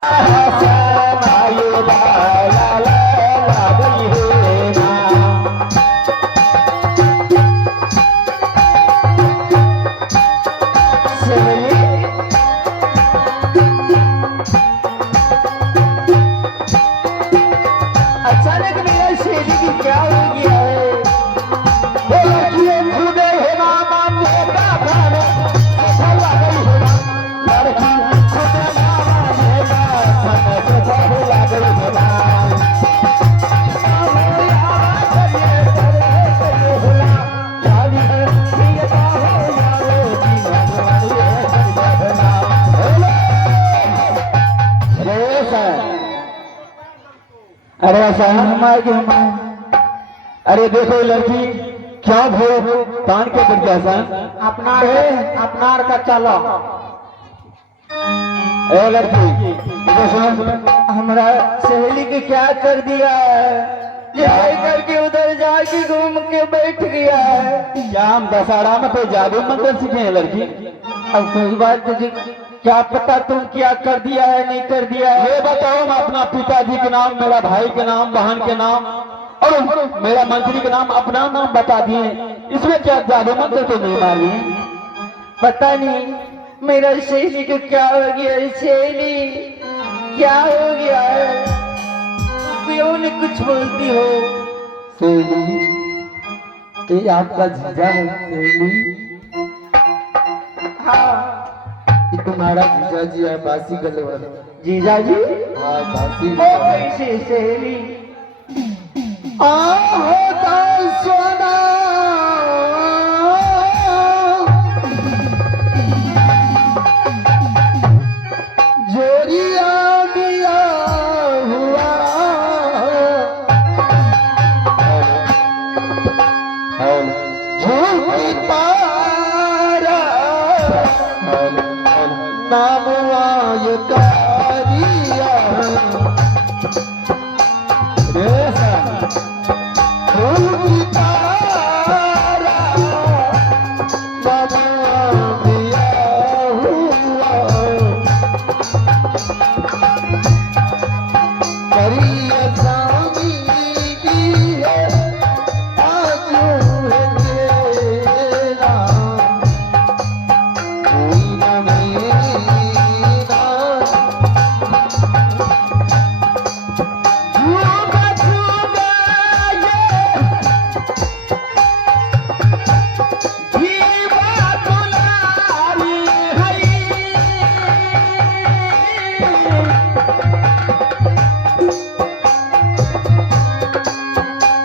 अरे अरे देखो लड़की क्या भोग तान के गिर गया सन अपनार का चलो ए लड़की हमारा सहेली के क्या कर दिया है जाए करके उधर जाके घूम के बैठ गया है। क्या हम दशहरा में कोई जादू मंत्र सीखे हैं लड़की? अब कोई बात तुझे क्या पता तुम क्या कर दिया है नहीं कर दिया है। ये बताओ मैं अपना पिताजी के नाम, मेरा भाई के नाम, बहन के नाम और मेरा मंत्री के नाम, अपना नाम बता दिए, इसमें क्या जादू मंत्र तो नहीं मारी? पता नहीं मेरा सहेली को क्या हो गया है। सहेली क्या हो गया है, क्यों नहीं कुछ बोलती हो। सहेली ये आपका जीजा है सहेली? हाँ ये तुम्हारा जीजा जी है बासी गले वाला? जीजा जी हाँ बासी। वो कैसे सहेली होता सोना जोरिया दिया हुआ झूठी तारा नाम आय कारिया झूठी तारा नाम दिया हुआ करिया स्वामी की है आजू है तेरा कोई न मेरा झूठा झूठा ये जीवा दुलारी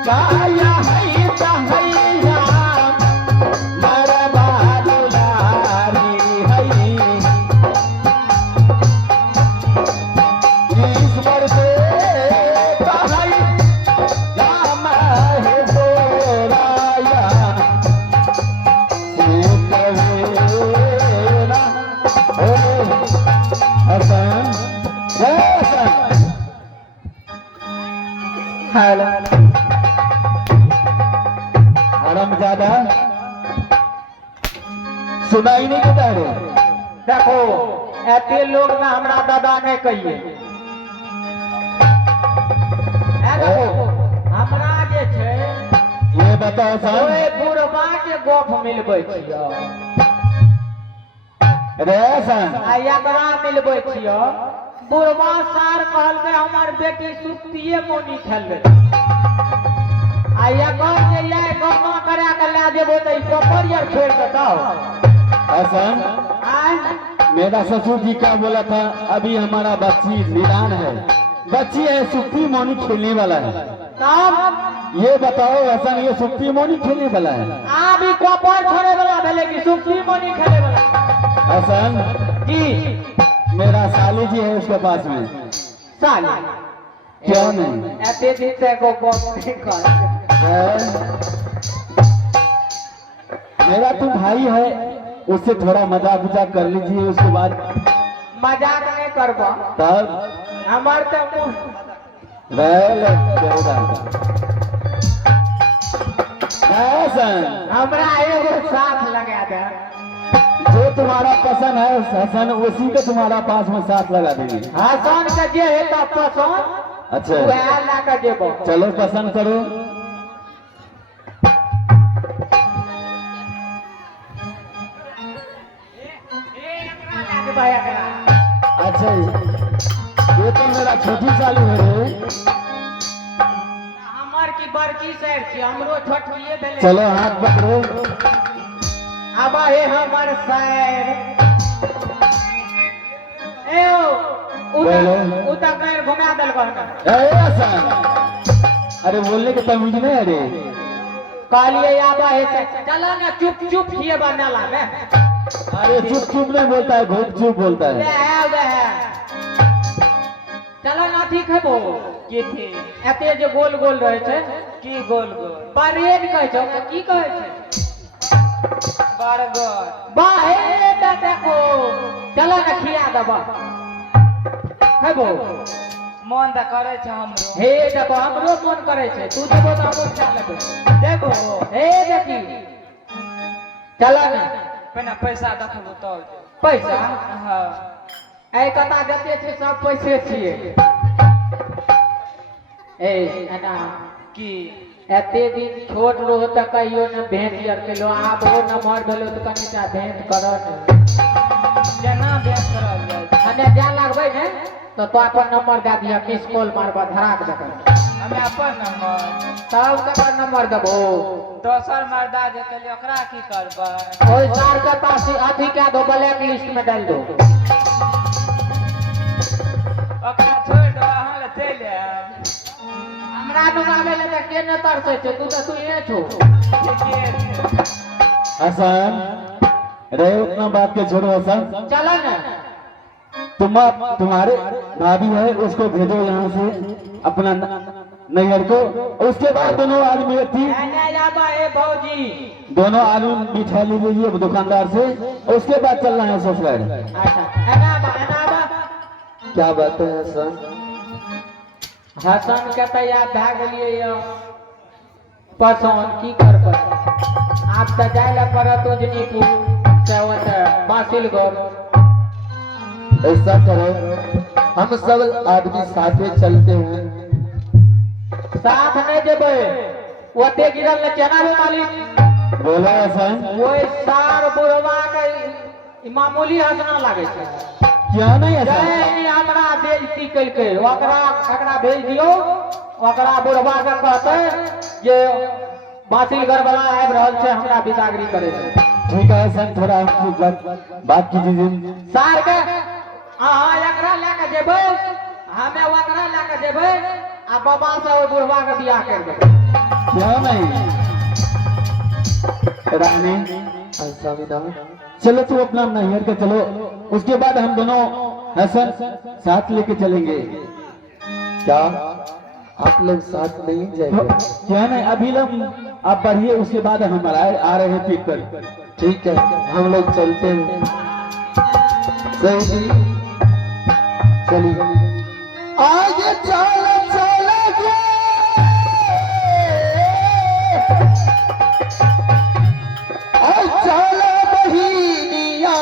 काया है तहैया मरबा दुलारी है ईश्वर से कहै राम है बोराया से कवेरा हसन हेलो आराम ज्यादा सुनाई नहीं देता रे। देखो ऐसे लोग ना हमरा दादा ने कहिए देखो हमरा जे छै ये बताओ सर ओए बुढ़बा के गप मिलबै छियो रे सन आ एकरा मिलबै छियो। बुढ़बा सार कहलकै हमर बेटी सुप्तिये मोनी खेलबै आ एकर जे ये गपना करा के ला देबो त ई पोपर यार छोड़ के दो। हसन मेरा ससुर जी क्या बोला था, अभी हमारा बच्ची निदान है, बच्ची है सुप्ती मोनी खेलने वाला है। तब ये बताओ हसन ये सुप्ती मोनी खेलने वाला है? आप ही पोपर छोड़े वाला भेले कि सुप्ती मोनी खेले वाला? हसन जी मेरा साली जी है उसके पास में। साली क्यों नहीं? ऐसे दिन से को गप नहीं कर मेरा तो भाई है, उससे थोड़ा मजाक उजाक कर लीजिए, उसके बाद मजाक नहीं करबो तब हमार तो हसन हमरा एगो साथ लगा दे जो तुम्हारा पसंद है हसन उसी को तुम्हारा पास में साथ लगा देंगे। हसन के जे है तो पसंद अच्छा वह ला के देबो। चलो पसंद करो। अच्छा ये तो मेरा छोटी चालू है रे। हमर की बड़की साइड छी, हमरो छोटकिए भेले। चलो हाथ पकड़ो। अब हे हमर साइड ए बोलो। उतर कर घुमा दल कहना। ए हसन अरे बोलने के तमीज नहीं है रे। कहलिए आबा हे से चला ना चुप चुप किए बनाला में। अरे चुप चुप नहीं बोलता है, बहुत चुप बोलता है। चलो ना ठीक है वो की थी एते जो गोल गोल रहे छे की गोल गोल परेड कहे छो की कहे छे बर्गर बाहे दा देखो। चलो ना खिया दबा खबो मन दा करे छे हमरो। हे देखो हमरो मन करे छे, तू देबो त हमरो खा लेबो। देखो हे देखी चलो ना पहले पैसा देखबो तो पैसा। हां ए कता जते छे सब पैसे छिए। ए एना की एते दिन छोट रहो त कहियो न भेंट कर केलो, आब ओ नंबर भेलो त कनिटा भेंट करन जेना भेंट करल जाय। हने जा लागबै ने तो अपन नंबर दे दिया, मिस कॉल मारबा धराक देकर। हमें अपन नंबर तब ककर नंबर देबो दोसर मर्दा जे कले ओकरा की करबै। ओइ सार के पास अथी के दो, ब्लैक लिस्ट में डाल दो। ओकरा छोड़ दो, अहाँ ले चल आएब। हमरा नुगावे ले के न तरसै छै, तू त तू छो। हसन रहे उतना बात के छोड़ो हसन। चलो ना तुम्हारे भाभी है उसको भेजो यहाँ से अपना नैहर को। उसके बाद दोनों आदमी थी भौजी दोनों आलू मिठाई ले लीजिए दुकानदार से। उसके बाद चलना है ससुराल। क्या बात है हसन? हसन के तैयार भए गेलिए पसंद की करबै। आप तो जाए ला पड़त उजनीपुर चाहे बासिलगढ़। ऐसा करो हम सब आदमी साथ में चलते हैं। साथ नहीं जेबे ओते गिरल न चना में मालिक बोलो हसन। वो सार बुढ़वा के मामूली हंसना लागे छै। क्या नहीं है जय हमरा बेइज्जती कइके ओकरा भेज दियो। ओकरा बुढ़वा के कहते जे बासिलगढ़ वाला आब रहल छै हमरा बिदागरी करे। ठीक है हसन थोड़ा बात कीजिए। सार के अहाँ एकरा लेके जेबै, हमें ओकरा लेके जेबै आ बाबा से ओ बुढ़वा के बियाह कर देबै। क्या नहीं रानी चलो तू अपना नैहर के चलो। उसके बाद हम दोनों हसन साथ लेके चलेंगे। क्या आप लोग साथ नहीं जाएंगे? क्या नहीं अभी लोग आप बढ़िए, उसके बाद हम आ रहे हैं पीट कर। ठीक है हम लोग चलते हैं। सही चलिए आगे चलो चलो चलो बहिनिया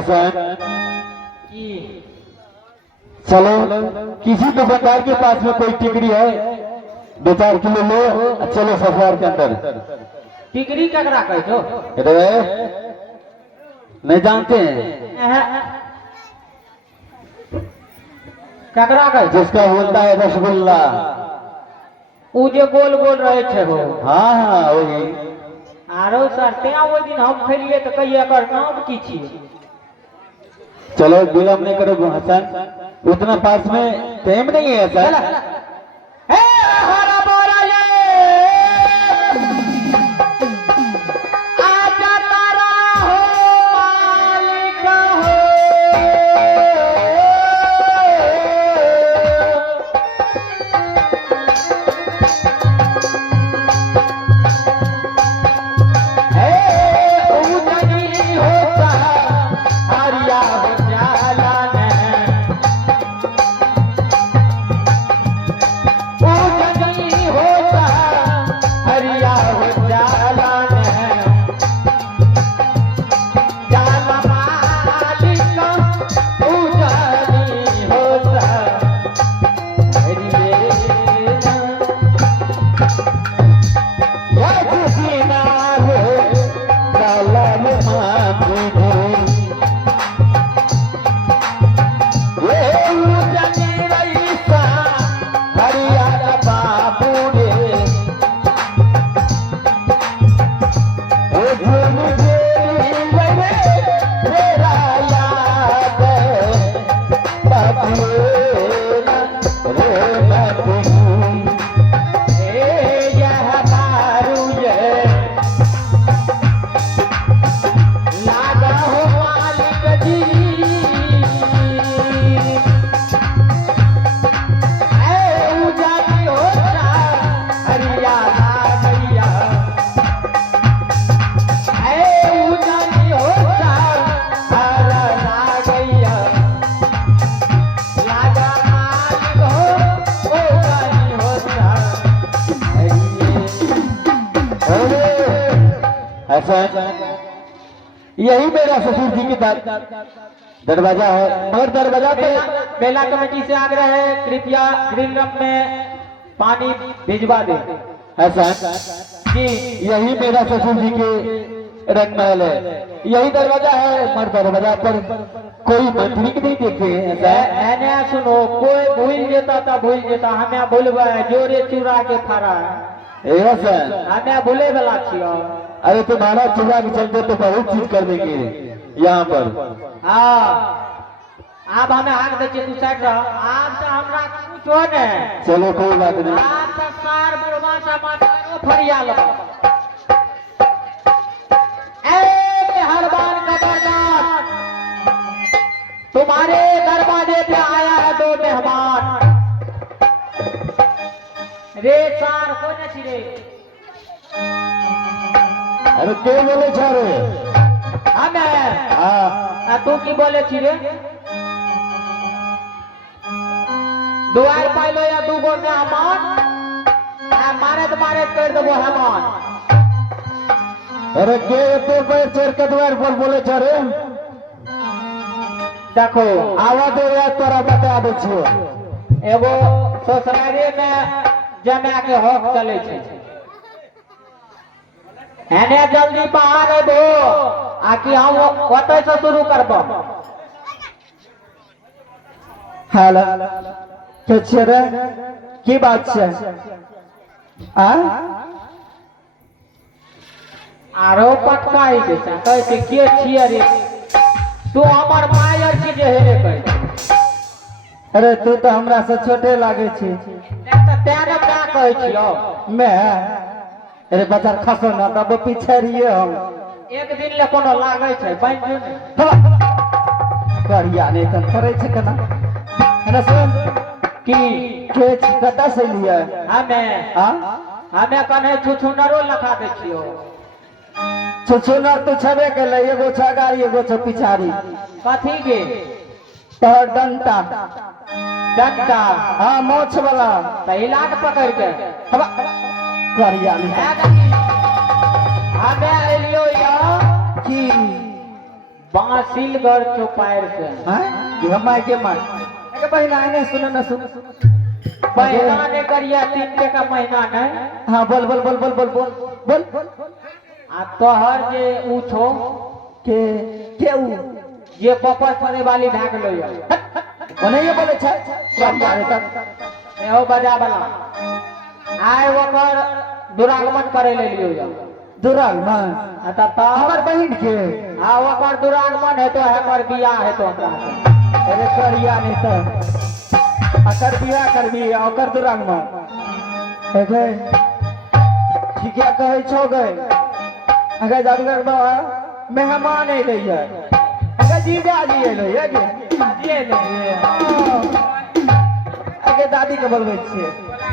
हसन की चलो किसी दुकानदार के पास में कोई टिकरी है 2-4 किलो लो, चलो सफर के अंदर। टिकरी ककरा कह छो? अरे नहीं जानते हैं? ककरा कह छो? जिसका बोलता है रसगुल्ला। उ जे गोल गोल रहे छे हो। हाँ हाँ वही। आरो सर तें वो दिन हम खेलिए तो कहिए एकर नाम की छिए? चलो विलम्ब नहीं करो हसन, उतना पास में टाइम नहीं है चला सर। हे हरा बोरा ये आजा तारा हो मालिक हो। हे उजनी होता हरिया हो जाला ने उजनी होता हरिया हो जाला ने जाला मालिक उजनी होता हरिये सीना हो काला मांगो ये उजनी रईसा हरियाणा बाबू रे ओ झूम गेली लगे तेरा याद बाबू रे बाबू यह दारू ये लागा हो मालिक जी। उजाली होता हरियाणा गैया उजाली होता हरियाणा गैया लागा मालिक हो उजाली होता ऐसा यही मेरा ससुर जी की दरवाजा है, मगर दरवाजा पे मेला कमेटी से आग्रह है कृपया ग्रिल रम में पानी भिजवा दे। ऐसा जी यही मेरा ससुर जी के रंगमहल है, यही दरवाजा है, मगर दरवाजा पर कोई मंत्री नहीं देखे हैं। ऐसा है एने सुनो कोई भूल जेता था भूल जेता हमें भूलबे जोरे चूरा के फारा ऐसा हमें भूले वाला छियो। अरे तुम्हारा चुरा के चलते तो बहुत चीज कर देंगे यहाँ पर। हाँ अब हमें आग दे तू साइड रह। आज तो हमरा कुछो ने चलो कोई बात नहीं। आज तो सार बुढ़वा सा मारो फरिया लो। ए हरबान खबरदार तुम्हारे दरवाजे पे आया है 2 मेहमान। रे सार कौन छी रे? अरे के बोले छारे? हमें हाँ तू की बोले छी रे? दुआर पाइलो या 2 गो मेहमान मारे कर देबो हमान। अरे के तो पैर चढ़ के द्वार पर बोले छारे? देखो आवा दो या तोरा बता दे छियो। एगो ससुरारे में जमा के हक चले छे। एने जल्दी बाहर एबो आकि हम ओतय से शुरू करबो। हेलो के छे की बात छे? आ आरो पटकाई के कहै छै के छियै रे तू हमर मायर की जे हेरे कहै। अरे तू तो हमरा से छोटे लागे छी। तेरे क्या कहै छियो? मैं अरे बाजार खसो ना तब पीछे रहिए हम। एक दिन ले कोनो लागै छै बन जो ने करिया नहीं तन करे छे कना है सुन की के कटा से लिया हमें हां कने छुछुनरो लखा दे छियो। छुछुनर तो छबे केले एगो छगारी एगो छ पिछारी। कथी के? तोहर डंटा डंटा हाँ मोछ वाला लाट पकड़ के करिया नहीं हमें एलियो या की बांसिलगढ़ चौपायर से हैं ये माय के माय अरे बहना ने सुनो ना सुन महीना ने करिया 3 रुपये का महीना नहीं। हाँ बोल बोल बोल बोल बोल बोल बोल आ तोहर जे ऊ छो के ऊ ये वापस होने वाली ढाक लो या ओने ये बोले छै क्या मारे तक एहो बजा वाला आय ओकर दुरागमन करे ले लियो जा दुरागमन आता ता हमर बहिन के आ ओकर दुरागमन है तो हमर बियाह है तो हमरा अरे करिया नहीं तो अकर बियाह करबी ओकर दुरागमन हे गे ठीक है कहै छौ गे अगर जादूगर बाबा मेहमान एलै है अगर जीजा जी एलै है गे ये ले अगे दादी के बोलबै छियै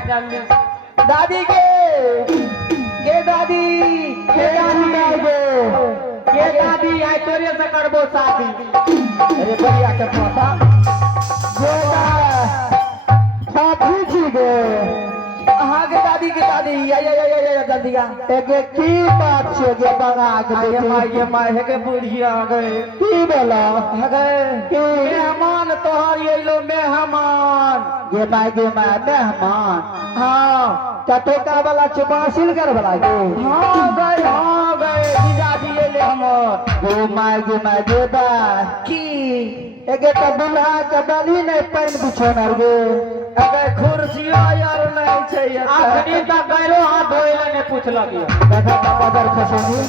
जल्दी दादी गे दादी के दादी आय तोरे से करबो शादी। अरे बढ़िया के पोता बेटा साथी छी गे अहाँ के दादी या जल्दी आ एगे की बात छै गे बंगा के माय हे के बुढ़िया गए की बोला गे के मेहमान तोहर एलो मेहमान गे माय मेहमान हां कटोका वाला चबासिल कर वाला गे हां गए जीजाजी एले हमर गे माय गे की एगे त दुल्हा के डली नहीं पैन बिछोनर गे अगर खुर्सिया यार नहीं छै आखनी त गैरो हाथ धोइला ने पूछलक या देखा त बदर खसोनी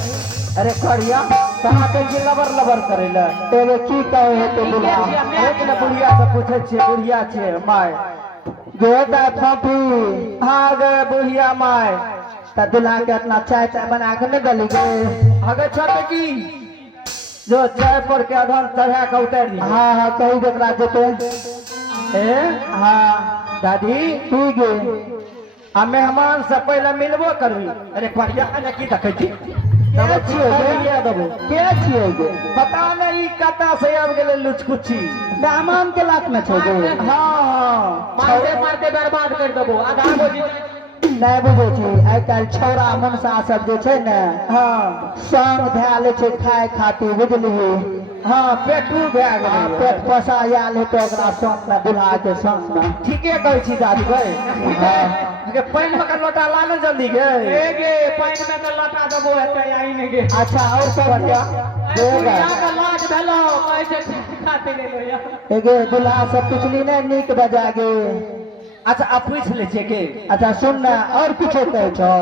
अरे करिया कहां के जी लबर लबर करेला एगे की कहे है तो दुल्हा एक न बुढ़िया से पूछे छे बुढ़िया छे माय गेदा फाफी हां गे बुढ़िया माय त दुल्हा के अपना चाय बना के न दली गे अगर छोटे की जो चाय पर के आधार चढ़ा के उतार दी हां कही देखला जेते हाँ दादी ठीक है आ मेहमान से पहले मिलबो करबी अरे बढ़िया ने की देखै छी पता नहीं कता से आब गेले लुचकुची मेहमान के लात में छो गे हां मारते मारते बर्बाद कर देबो आधा बोझी नहीं बुझे छी आइ काल छौरा मनसा सब जे छै ने हां संग धै ले छै खाए खातिर बुझलिही हाँ पेटू भए गेलै पेट पसा आयल है तो ओकरा संग में दुल्हा के संग में ठीके कहै छी दादी भाई हां के पानी में का लोटा लाने जल्दी गे गे पानी में का लोटा देबो एते आई ने गे अच्छा और सब बढ़िया देगा का लाज भेलो कैसे खाते ले लो या एगे दुल्हा सब पुछली ने नीक बजा गे अच्छा अब पूछ ले छे के अच्छा सुन ना और कुछो कहै छौ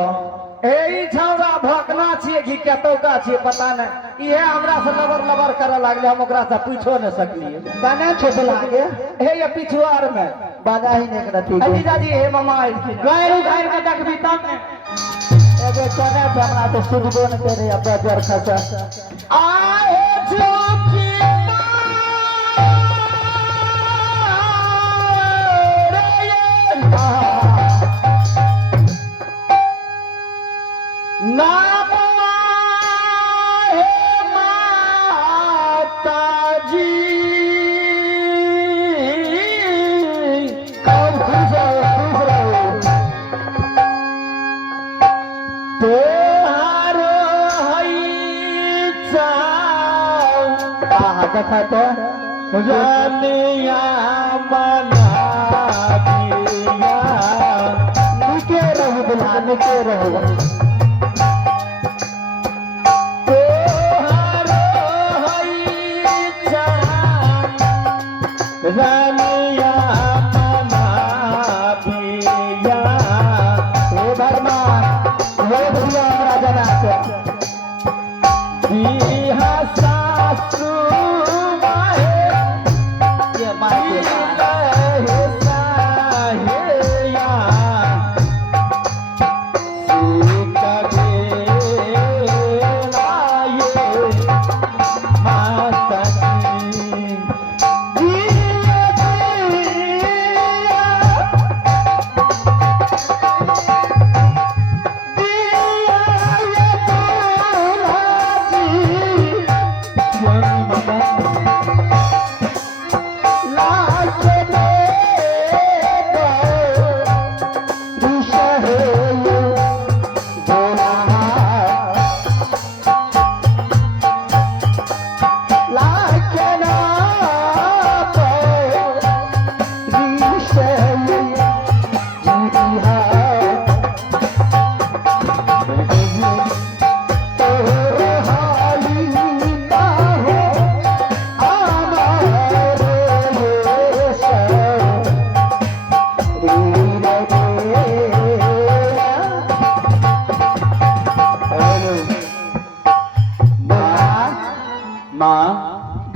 ए छौरा भकना छिए कि कतौ का छिए पता नहीं इहे हमरा से लबर लबर करे लागले हम ओकरा से पूछो न सकलिए कने छो लागे हे ये पिछुआर में बाजा ही नहीं करती अजी दादी हे मामा आइल की गैर उधार के देखबी तब ने एगे कने पे हमरा तो सुधबो न करे अब जर खसा आए चुकी नाम है माता जी कब खुश रहो तोहारो हई चाव कथा तो रानिया मना दिया निके रहो बुला निके रहो रानिया मना पिया हे भगवान वो भैया हमरा जना के बिहा सासु माहे ये माहे हे साहेया सीता गे लाए माता जी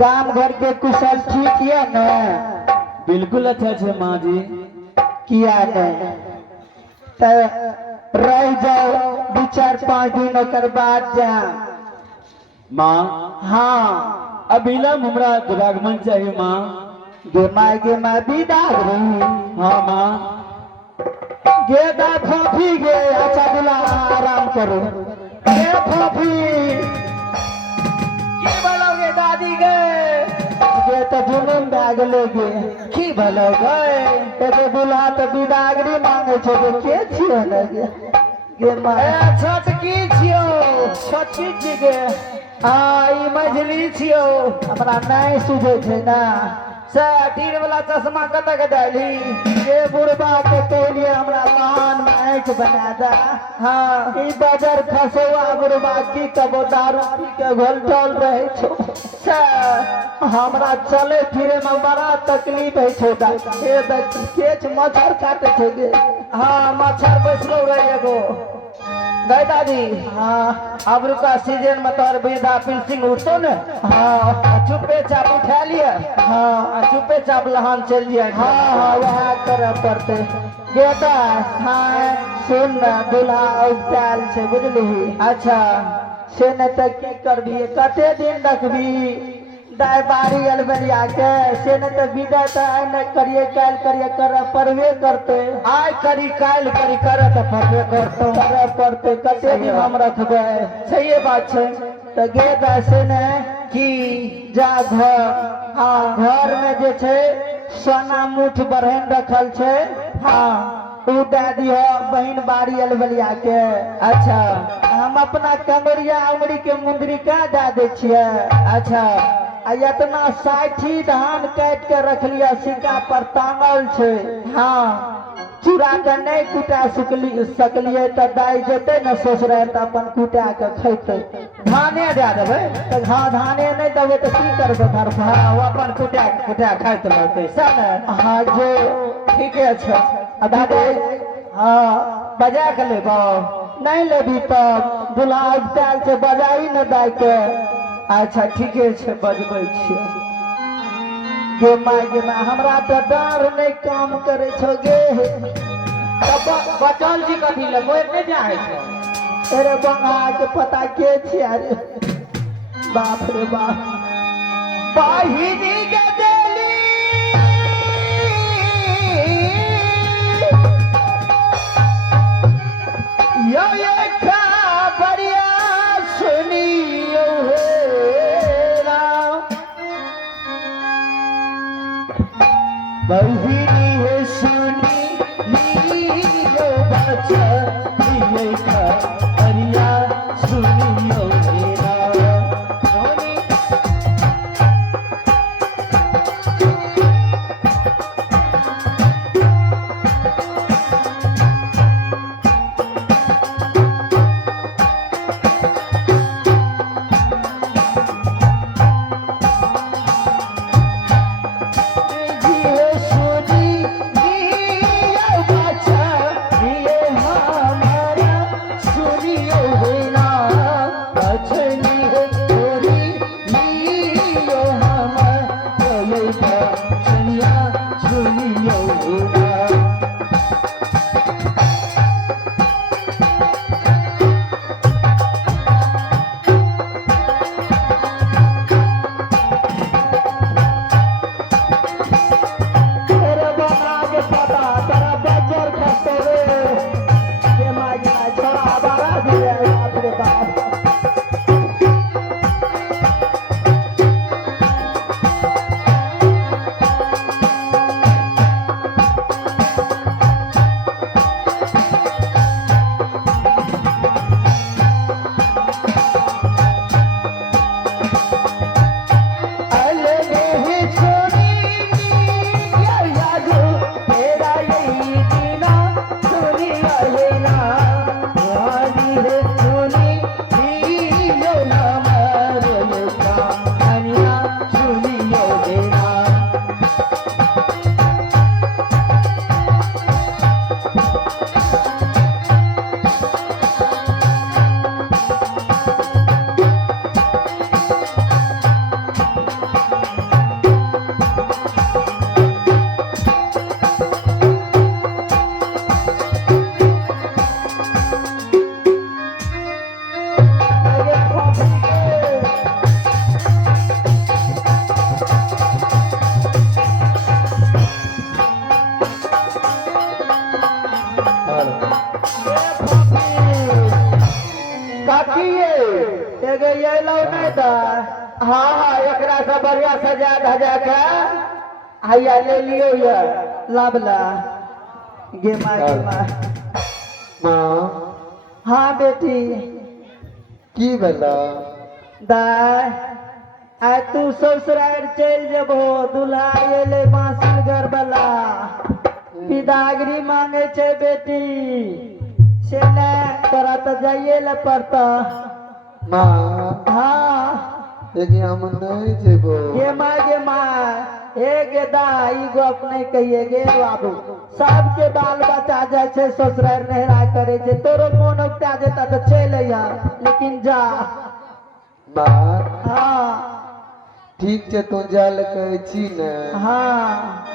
गांव घर के कुशल ठीक है न? बिल्कुल अच्छा छे माँ जी। किया नहीं तो रह जाओ 2-4-5 दिन ओकर बाद जा। माँ हाँ अभिला हमरा दुरागमन चाहिए माँ। गे माँ विदाग रही। हाँ माँ। गे दा फोफी गे। अच्छा बोला आराम करो। गे फोफी की बोलोगे दादी गे? गे तो जुनून भए गेलै गे। की बोलोगे? एगो दूल्हा तो विदागरी मांगे छो तो के छियो न गे? गे माँ छोटकी छियो। छोटकी छी गे। हाँ ई मझली छियो। हमरा नहीं सुझे छे ना। से तीर वाला चश्मा कतऽ के डाली? गे बुढ़बा के कहलिए हमरा कान में आँख बना दा। हाँ ई बजर खसौआ बुढ़बा की कबो दारू पी के घोलटल रहे छो। से हमरा चले फिरे में बड़ा तकलीफ है छो दा। ए देख केच मच्छर काटे छे गे। हाँ मच्छर बैसलो रहे एगो। गई दादी हाँ अब रुका सीजन में तोहर वृद्धा पेंशन उठतो न। हाँ चुपे चाप उठा लिया। हाँ चुपे चाप लहान चल दिया। हाँ वह करे पड़ते। गेटा हाँ सुन ना दूल्हा उगताल छे बुझली। अच्छा से न तक की करबी कते दिन रखबी दाय बारी अलबरिया के। से न तो विदा तो आइ न करिए काल करिए कर परवे करते। आय करी काल करी करे तो फरबे करतो। करे पड़ते कते दिन हम रखबे। सही बात छे। तो गे से न की जा घर। हाँ घर में जे छे सोना मुठ बरहन रखल छे। हाँ उ दे दियो बहन बारी अलबलिया के। अच्छा हम अपना कमरिया उमरी के मुंदरी का दे दे छिए। अच्छा आ इतना 60 धान काट के रख लिया सिक्का पर टांगल छे। हाँ चूड़ा के नहीं कुटा सकलिए तो दाई जेते न ससुराल तो अपन कुटा के खैते। धाने दे देबै। तो हाँ धाने नहीं देवे तो की करबे घर पर। हाँ वो अपन कुटा खाइत रहते सब। हाँ जो ठीके छे। दादी हाँ बजा के लेबो। नहीं लेबी तब दूल्हा उगताल से बजाई न दाई के। अच्छा ठीके छे बजबै छियै। गे माँ हमरा तो डर नहीं काम करे छो गे। बटल जी कथी ले मोर नहीं जाए छो? अरे बंगा के पता के छिया रे। बाप रे बाप बहिनी के देली यो ये खबरिया सुनियो हे राम। बहिनी है सुनी लियो बच्चा ये खबरिया सुनियो हे राम। ये सुनी लियो बच्चा ये छकिए एगो ये लो नहीं दा हाँ हाँ एकरा से बढ़िया सजा धजा के हैया ले लियो ये लाबला गे माँ माँ हाँ बेटी की भेला दाय आ तू ससुराल चल जबो दुल्हा एले बांसुर वाला विदागरी मांगे छे बेटी से ने तोरा तो जाइए ले पड़ता माँ हाँ लेकिन हम नहीं जेबो गे माँ ए गे दा ई गप नहीं कहिए गे बाबू सबके बाल बच्चा जाय छे ससुराल नहरा करे छे तोरो मोन उगता जेता तो चल अइहा लेकिन जा माँ हाँ ठीक छे तू जाल कहै छी ने हाँ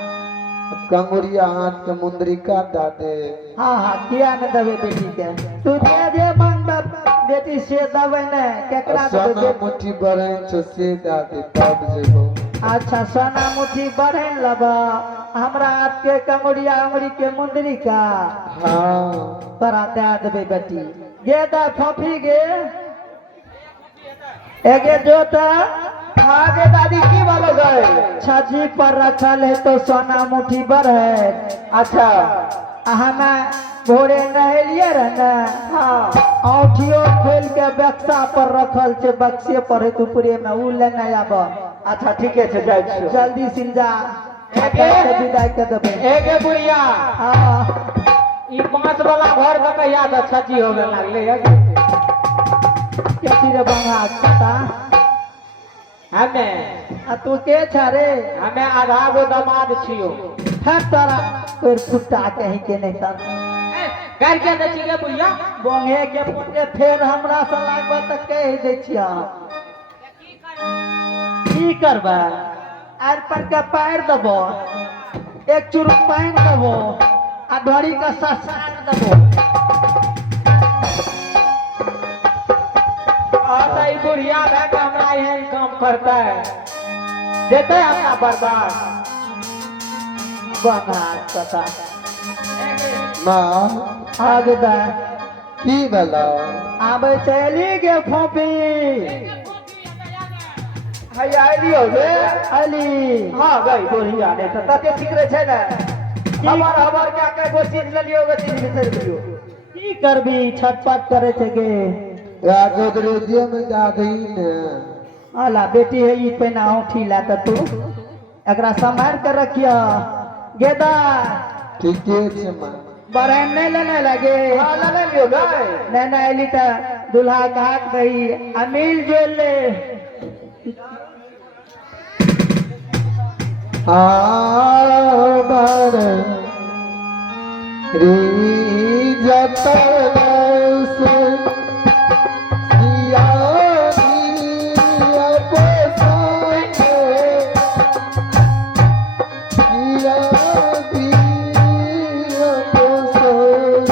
कंगुरिया हाथ के मुंदरी काट दे हाँ हाँ किया न देवे बेटी के तू जे मांग बेटी से देवे न केकरा सोना देवे मुट्ठी बरन छो से दे तब जेबो अच्छा सोना मुट्ठी बढ़न लबा हमरा हाथ के कंगुरिया अंगुरी के मुंदरी का हाँ तोरा दे देवे बेटी गे दा फफी गे एगे जो था आगे दादी की बोलो गए छजी पर रखल है तो सोना मुट्ठी भर है अच्छा हमें भोरे नहलिए रहे ना हाँ औठियो खोल के बक्सा पर रखल छे बक्से पर है तू पूरे में उ लेने आब अच्छा ठीक है जाय छी जल्दी सिन जा एगे विदाई कर देबे एगे बुढ़िया हां ई पांच वाला घर का कहिया तो छची होवे लागले केती रे बंगा पता हमें आ तू के छ रे हमें आधा गो दामाद छियो हर तारा कोई फुट्टा कहीं के नहीं तर कर के दै छिए बुढ़िया बोंगे के पुटे फेर हमरा से लागबा त कह दै छिया की करबा आर पर के पैर दबो एक चुरुक पाइन दबो आ धड़ी का ससार दबो आता ई बुढ़िया भे के हमरा यही काम करता है देते हमरा बर्बाद बना पता माँ आगे दा की भेला आबे चली गे फोपी हैया आइलियो गे अली हां गई बुढ़िया ने त तते ठीक रहे छै ना हमर क्या के गो चीज लेलियो गो चीज बिसर गेलियो की करबी छटपट करे छे गे या गोदरेजिया में दादी ने अला बेटी है ई पेना औठी ला त तू एकरा संभाल के रखिया गेदा ठीके छे माँ बरन नहीं लेने लगे हां ले लियो गई नैना एली त दुल्हा काट गई अमील जोल ले आबर री जतन से सिया दिया पोसाए सिया दिया पोसाए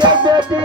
ये बेटी